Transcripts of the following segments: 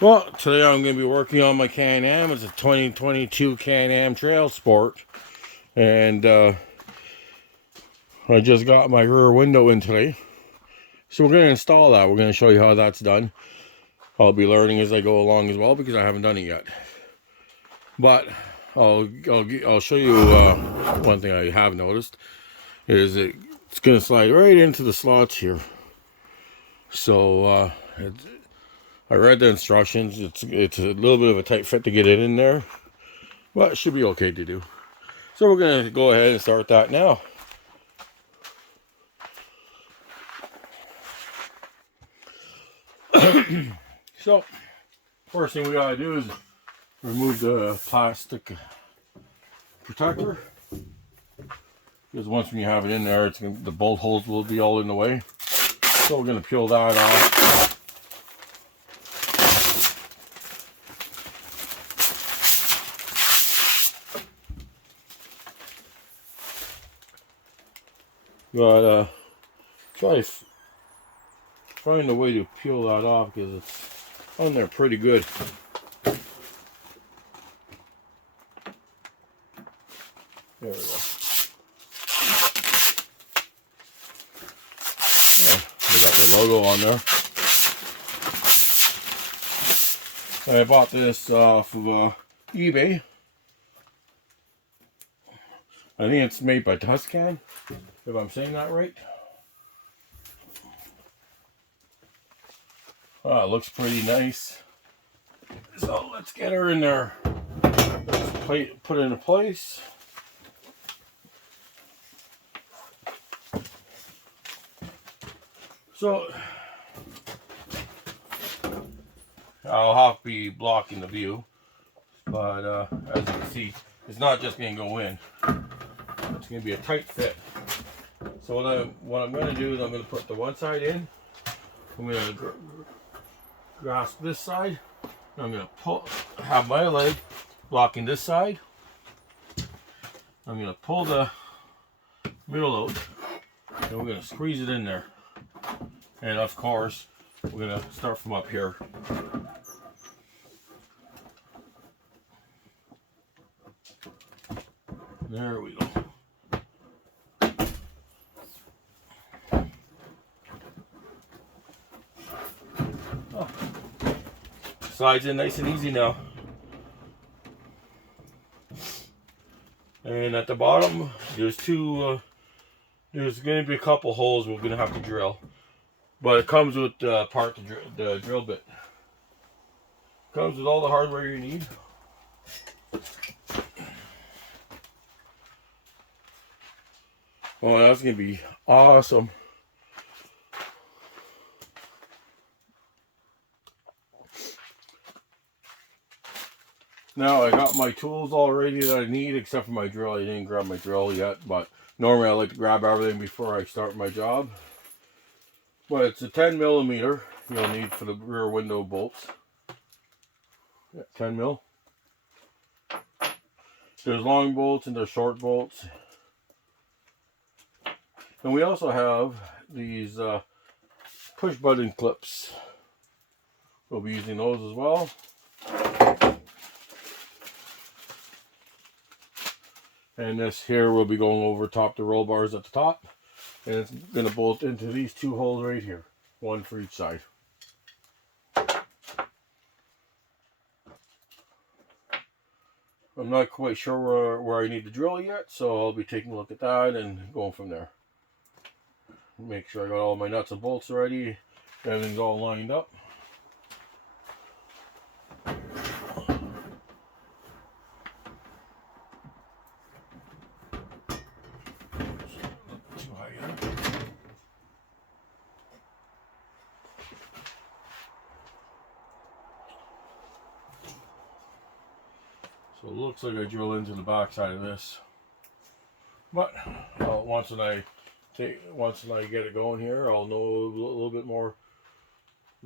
Well, today I'm going to be working on my Can-am. It's a 2022 Can-am Trail Sport. And I just got my rear window in today. So we're going to install that. We're going to show you how that's done. I'll be learning as I go along as well because I haven't done it yet. But I'll show you one thing I have noticed is it's going to slide right into the slots here. So I read the instructions. It's a little bit of a tight fit to get it in there, but it should be okay to do. So we're going to go ahead and start that now. So first thing we got to do is remove the plastic protector, because once when you have it in there, the bolt holes will be all in the way. So we're going to peel that off. But try to find a way to peel that off because it's on there pretty good. There we go. Oh, we got the logo on there. I bought this off of eBay. I think it's made by Tuscan, if I'm saying that right. It looks pretty nice. So let's get her in there. Let's put it into place. So I'll have to be blocking the view, but as you can see, it's not just going to go in. It's going to be a tight fit. So what I'm going to do is I'm going to put the one side in. I'm going to grasp this side. I'm going to have my leg blocking this side. I'm going to pull the middle out, and we're going to squeeze it in there. And of course, we're going to start from up here. There we go. Oh. Slides in nice and easy now. And at the bottom, there's going to be a couple holes we're going to have to drill. But it comes with the drill bit. Comes with all the hardware you need. Oh, that's going to be awesome. Now I got my tools all ready that I need, except for my drill. I didn't grab my drill yet, but normally I like to grab everything before I start my job. But it's a 10mm you'll need for the rear window bolts. Yeah, 10 mil. There's long bolts and there's short bolts. And we also have these push button clips. We'll be using those as well. And this here will be going over top the roll bars at the top. And it's going to bolt into these two holes right here. One for each side. I'm not quite sure where I need to drill yet, so I'll be taking a look at that and going from there. Make sure I got all my nuts and bolts ready. Everything's all lined up. So it looks like I drill into the back side of this, but once I get it going here, I'll know a little bit more.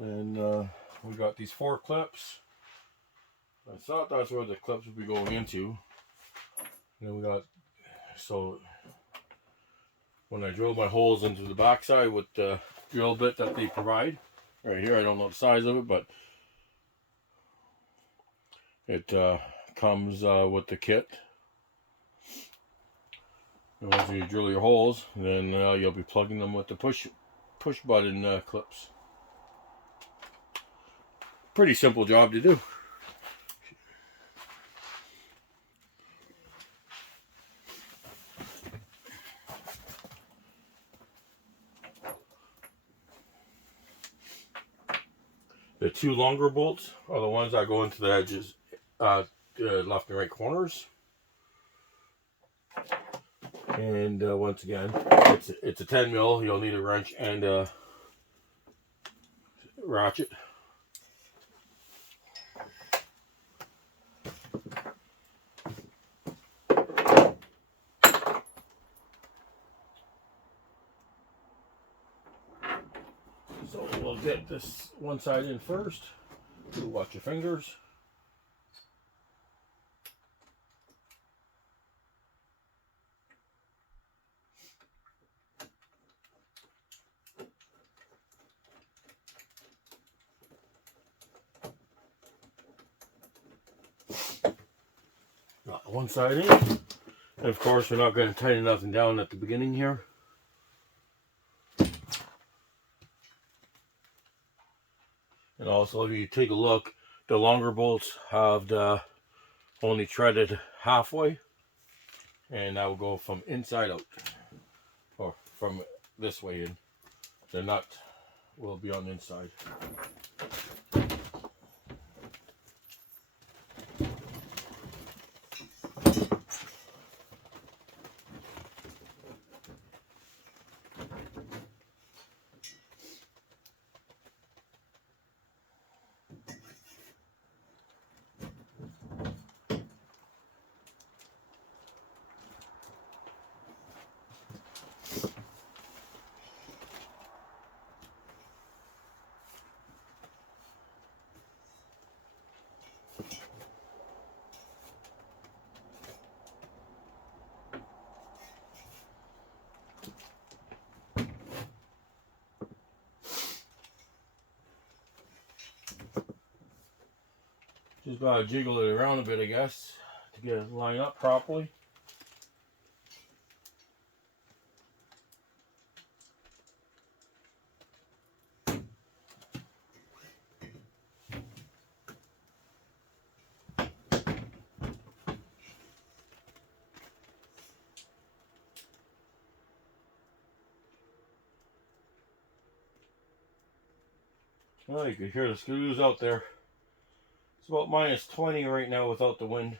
And we got these 4 clips. I thought that's where the clips would be going into. And then we got, so when I drill my holes into the back side with the drill bit that they provide right here, I don't know the size of it, but It comes with the kit. And once you drill your holes, then you'll be plugging them with the push button clips. Pretty simple job to do. The two longer bolts are the ones that go into the edges, left and right corners. And once again, it's a 10 mil. You'll need a wrench and a ratchet. So we'll get this one side in first. Watch your fingers. Got one side in. And of course, we're not going to tighten nothing down at the beginning here. And also, if you take a look, the longer bolts have the only threaded halfway, and that will go from inside out, or from this way in. The nut will be on the inside. Just gotta jiggle it around a bit, I guess, to get it lined up properly. Well, you can hear the screws out there. It's about minus 20 right now without the wind.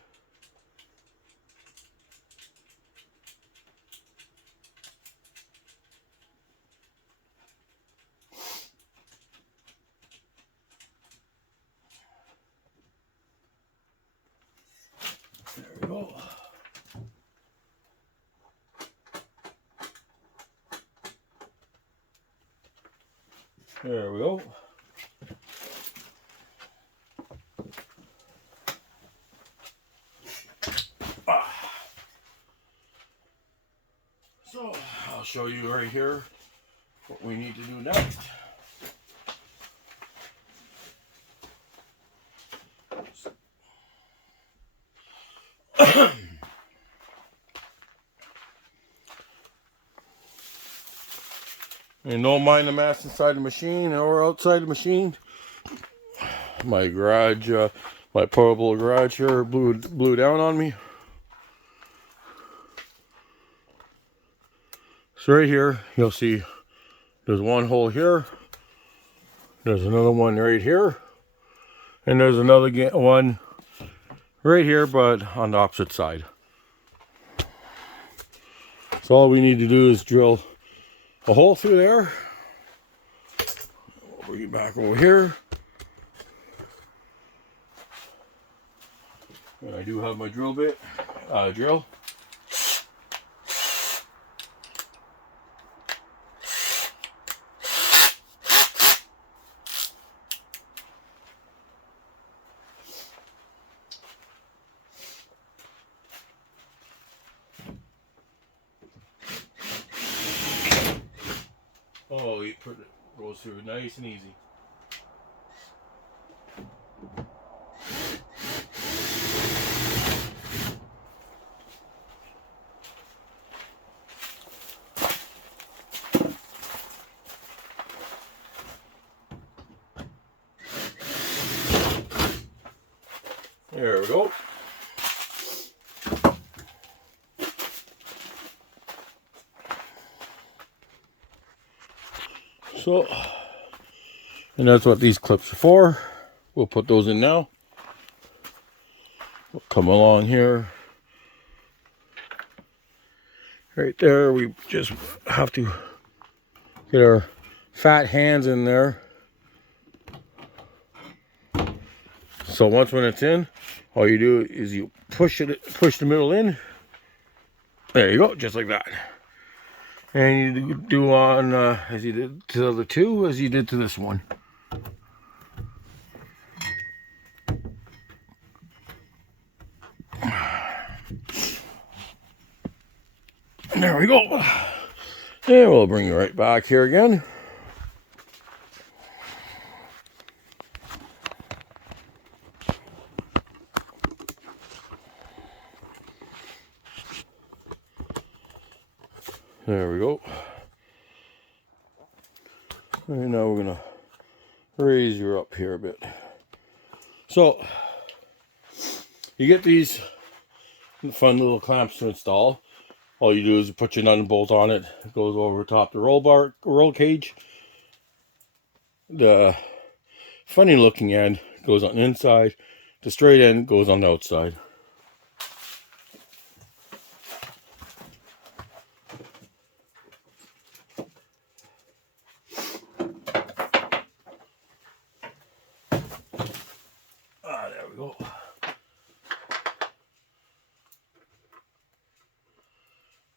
There we go. There we go. So I'll show you right here what we need to do next. And don't mind the mess inside the machine or outside the machine. My garage, my portable garage here blew down on me. So right here, you'll see there's one hole here. There's another one right here. And there's another one right here, but on the opposite side. So all we need to do is drill a hole through there. We'll bring it back over here. And I do have my drill bit, drill. Oh, it goes through nice and easy. There we go. So, and that's what these clips are for. We'll put those in now. We'll come along here. Right there, we just have to get our fat hands in there. So once when it's in, all you do is you push the middle in. There you go, just like that. And you do on as you did to the other two, as you did to this one. There we go. And we'll bring you right back here again. There we go. And now we're gonna raise you up here a bit. So you get these fun little clamps to install. All you do is you put your nut and bolt on it. It goes over top the roll cage. The funny looking end goes on the inside. The straight end goes on the outside. There we go.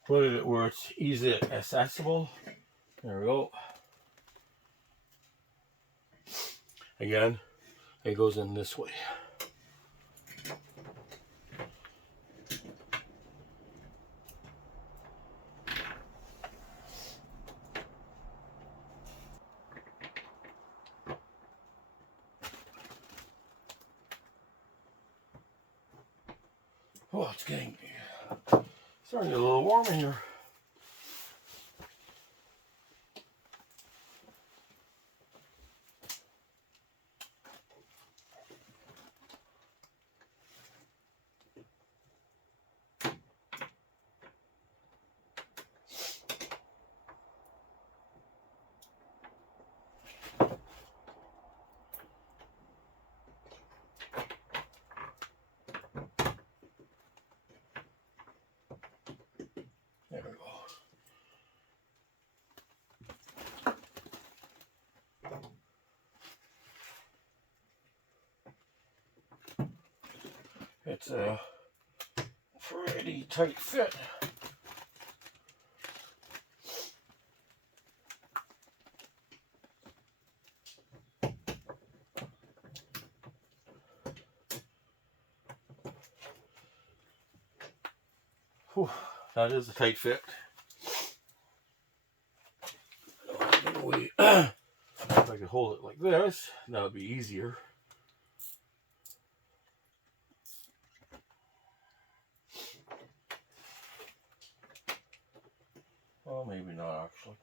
Put it where it's easy accessible. There we go. Again, it goes in this way. Oh, it's starting to get a little warm in here. There we go. It's a pretty tight fit. Whew, that is a tight fit. If I could hold it like this, that would be easier. Well, maybe not actually.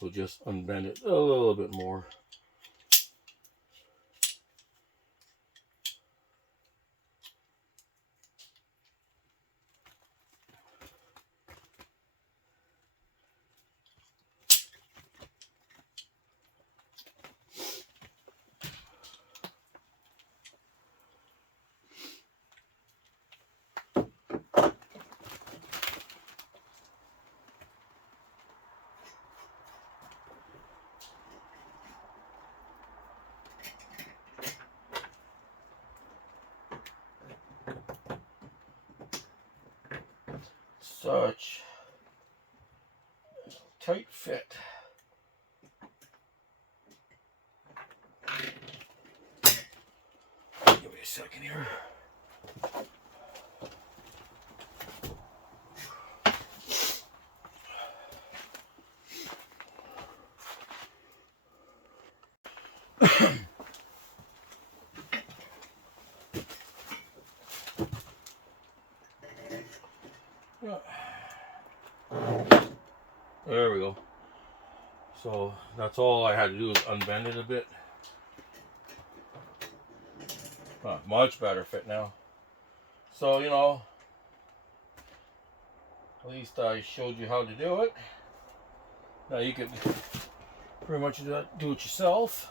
We'll just unbend it a little bit more. Such a tight fit. Give me a second here. Yeah. There we go. So that's all I had to do is unbend it a bit. Much better fit now. So, you know, at least I showed you how to do it. Now you can pretty much do it yourself.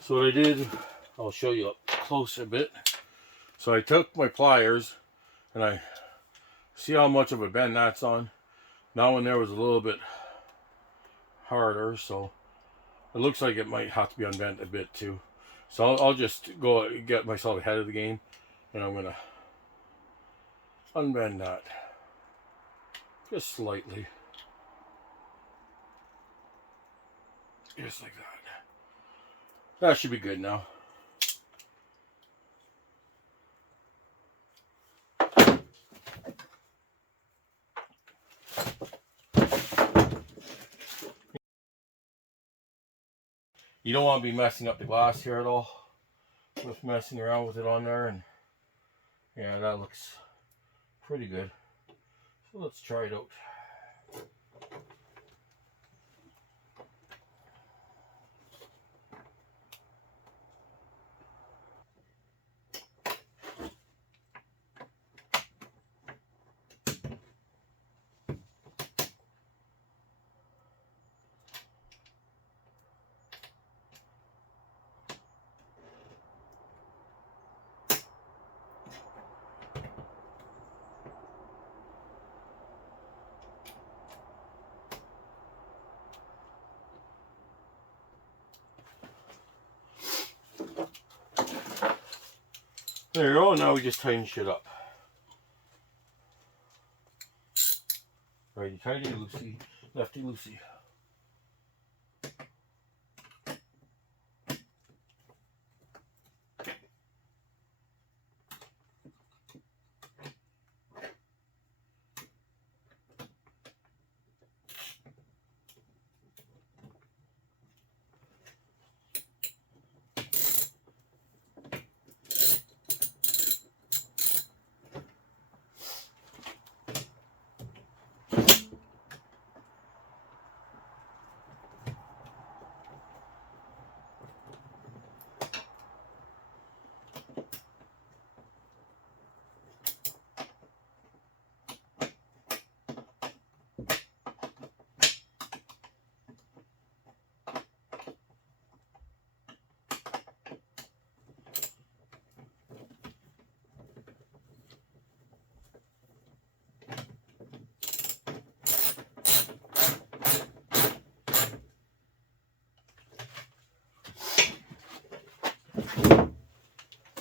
So what I did, I'll show you up close a bit. So I took my pliers and I see how much of a bend that's on. That one there was a little bit harder, so it looks like it might have to be unbent a bit too. So I'll just go get myself ahead of the game, and I'm gonna unbend that just slightly, just like that. That should be good now. You don't want to be messing up the glass here at all with messing around with it on there, and yeah, that looks pretty good. So let's try it out. There you go, now we just tighten shit up. Righty tighty, loosey, lefty loosey.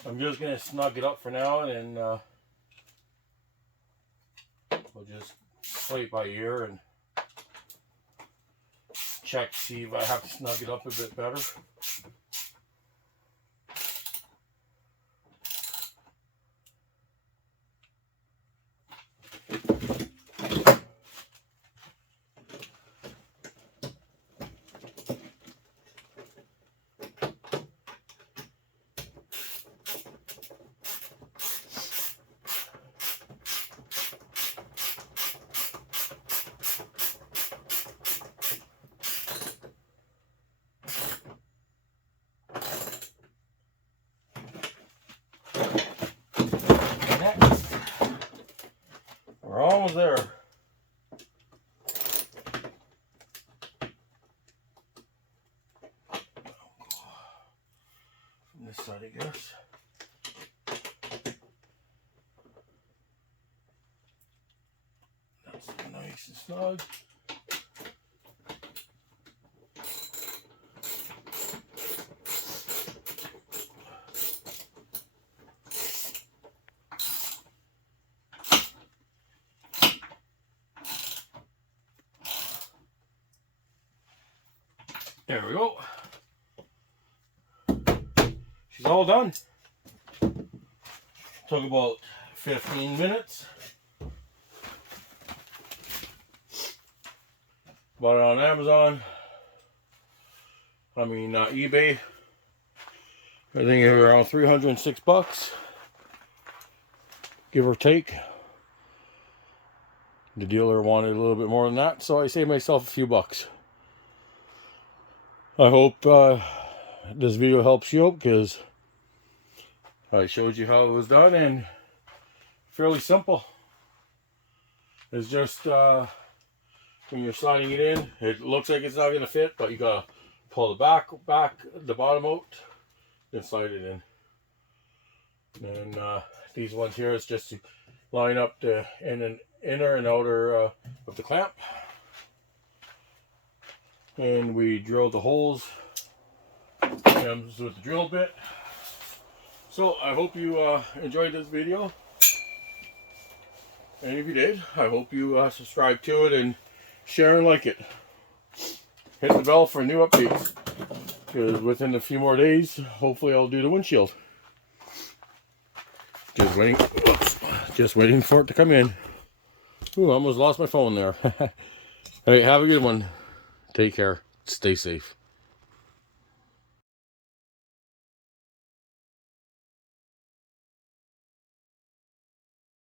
I'm just going to snug it up for now, and then we'll just play it by ear and check, see if I have to snug it up a bit better. We're almost there. From this side, I guess. That's nice and snug. There we go. She's all done. Took about 15 minutes. Bought it on Amazon. eBay. I think it was around 306 bucks, give or take. The dealer wanted a little bit more than that, so I saved myself a few bucks. I hope this video helps you out, because I showed you how it was done, and fairly simple. It's just when you're sliding it in, it looks like it's not going to fit, but you gotta pull the the bottom out, then slide it in. And these ones here is just to line up the inner and outer of the clamp. And we drill the holes comes with the drill bit. So I hope you enjoyed this video. And if you did, I hope you subscribe to it and share and like it. Hit the bell for new updates, because within a few more days, hopefully I'll do the windshield. Just waiting for it to come in. Ooh, I almost lost my phone there. Hey, have a good one. Take care. Stay safe.